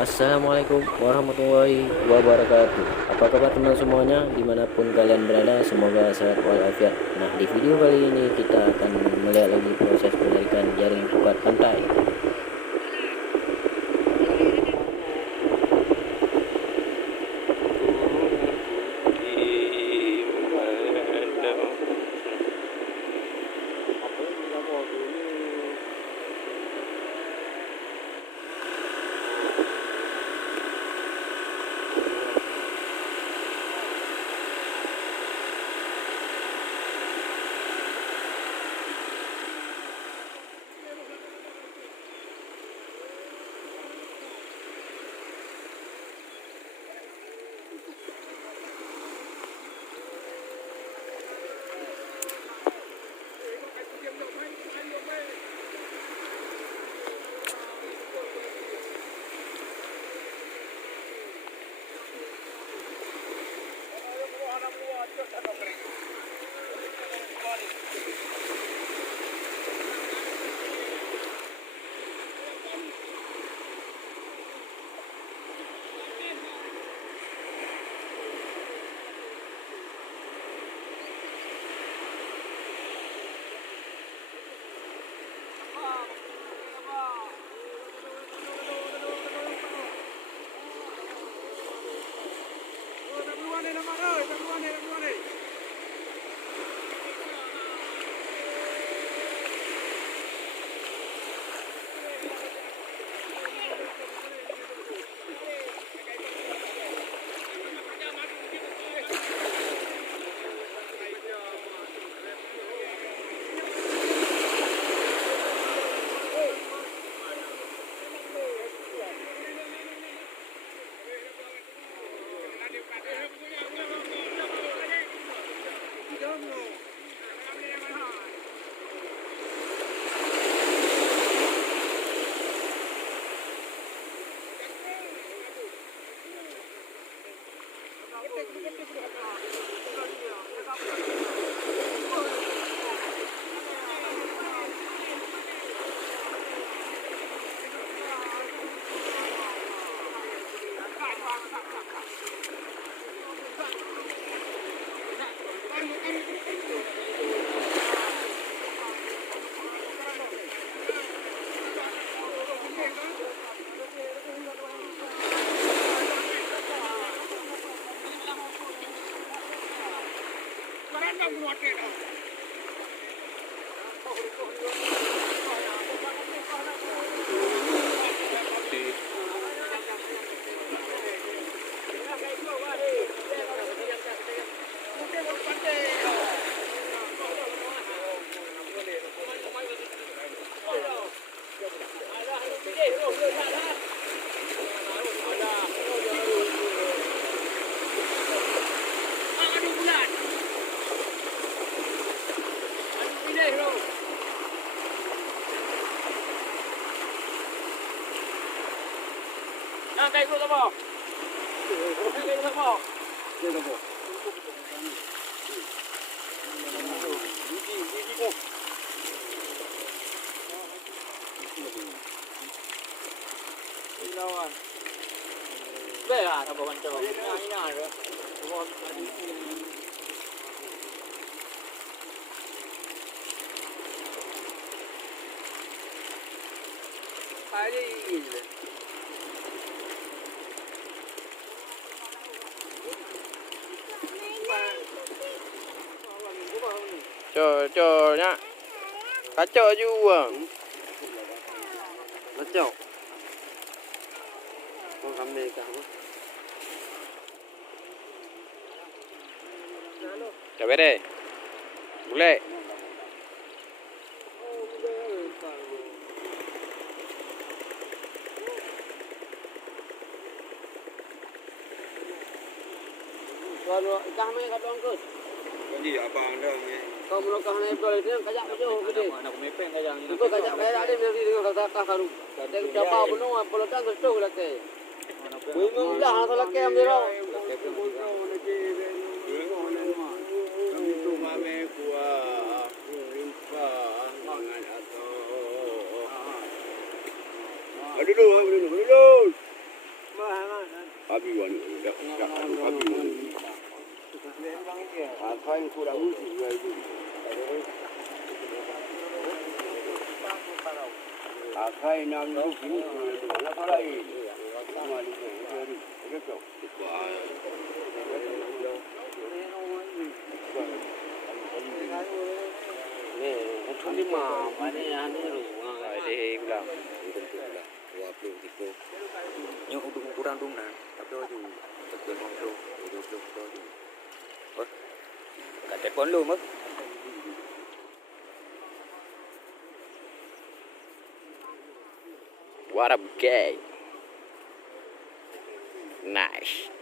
Assalamualaikum warahmatullahi wabarakatuh. Apa kabar teman semuanya, dimanapun kalian berada, semoga sehat walafiat. Nah, di video kali ini kita akan melihat lagi proses penarikan jaring pukat pantai. Kayak gitu apa? Kayak gitu apa? Cho nhá. Kacau juga. Kacau. Mau kami kah? Coba deh. Boleh. Kalau kami kat angkut. Jadi abang dah ni. Kau melokah naik bel itu yang kajak jauh gede. Anak mepeng kajang ni. Kau kajak kaya ada mesti dengan kata karu. Kata siapa penuh apa datang terus lagi. Bingung dah asal lagi ambil roh. Kami tu mame kuah. Rimpa mangan atau. Dulu. Akan kurang juga itu. Akan enam ini apa lagi? Không đi mà phải đi ăn đi rồi. Đi bilang, itu bilang 23. Nhưng không đúng kurang đúng nè, tapi dù thực hiện không đúng, dù dù. Ôi, cả chết quấn luôn mất. What a gay. Nice.